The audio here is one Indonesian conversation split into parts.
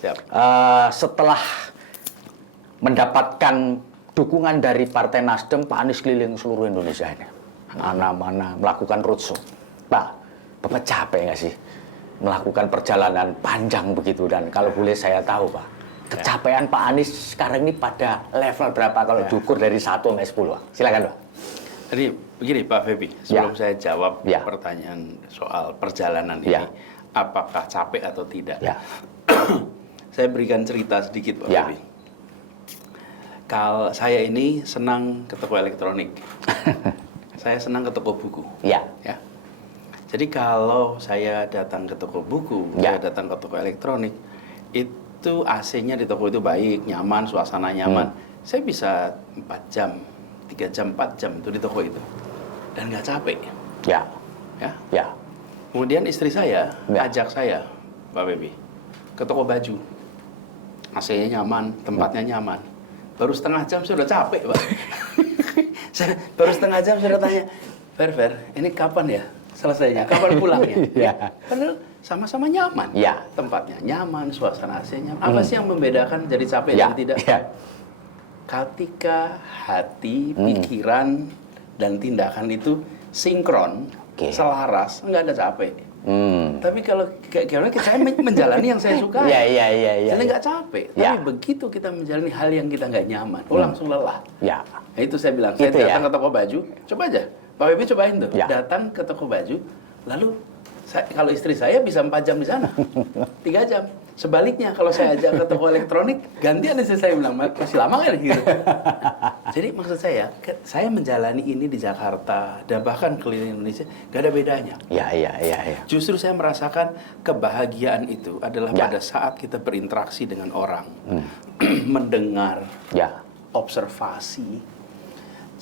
Siap. Setelah mendapatkan dukungan dari Partai Nasdem, Pak Anies keliling seluruh Indonesia ini. Mana-mana melakukan roadshow. Pak, Bapak capek nggak sih melakukan perjalanan panjang begitu? Dan kalau boleh saya tahu, Pak, kecapean Pak Anies sekarang ini pada level berapa kalau diukur dari 1 sampai 10? Pak? Silakan, Pak. Jadi begini Pak Febi, sebelum saya jawab pertanyaan soal perjalanan ini, apakah capek atau tidak? Saya berikan cerita sedikit Pak Febi. Kalau saya ini senang ke toko elektronik, saya senang ke toko buku. Ya. Jadi kalau saya datang ke toko buku, saya datang ke toko elektronik, itu AC-nya di toko itu baik, nyaman, suasana nyaman. Saya bisa 4 jam, 3 jam, 4 jam itu di toko itu. Dan nggak capek. Ya. Kemudian istri saya ajak saya, Pak Bebi, ke toko baju. AC-nya nyaman, tempatnya nyaman. Baru setengah jam saya udah capek, Pak. Baru setengah jam saya udah tanya, Fer, ini kapan ya selesainya? Kapan pulangnya? Padahal sama-sama nyaman. Tempatnya nyaman, suasana AC-nya. Apa sih yang membedakan jadi capek dan tidak? Ketika hati, pikiran, dan tindakan itu sinkron, selaras, nggak ada capek. Tapi kalau saya menjalani yang saya suka, saya nggak capek. Tapi begitu kita menjalani hal yang kita nggak nyaman, langsung lelah. Nah, itu saya bilang, saya datang ke toko baju, coba aja, Pak Bebi cobain tuh, datang ke toko baju, lalu kalau istri saya bisa 4 jam di sana, 3 jam. Sebaliknya, kalau saya ajak ke toko elektronik, gantian istri saya bilang, masih lama kan gitu. Jadi maksud saya menjalani ini di Jakarta, dan bahkan keliling Indonesia, gak ada bedanya. Justru saya merasakan kebahagiaan itu adalah pada saat kita berinteraksi dengan orang, mendengar, observasi.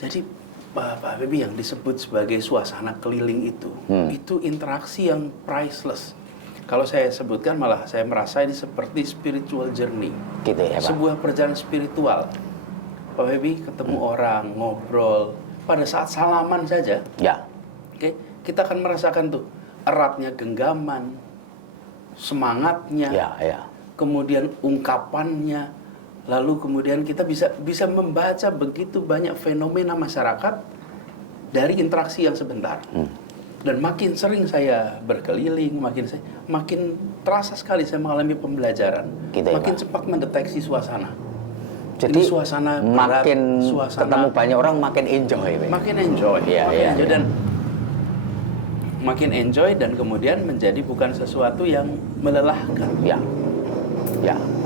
Jadi Pak Bebi, yang disebut sebagai suasana keliling itu interaksi yang priceless. Kalau saya sebutkan malah saya merasa ini seperti spiritual journey, gitu ya, Pak? Sebuah perjalanan spiritual. Pak Bebi ketemu orang, ngobrol, pada saat salaman saja, kita akan merasakan tuh eratnya genggaman, semangatnya, kemudian ungkapannya, lalu kemudian kita bisa membaca begitu banyak fenomena masyarakat dari interaksi yang sebentar. Dan makin sering saya berkeliling, makin terasa sekali saya mengalami pembelajaran, makin cepat mendeteksi suasana. Jadi suasana berat, makin ketemu banyak orang makin enjoy. Makin enjoy, makin enjoy dan kemudian menjadi bukan sesuatu yang melelahkan.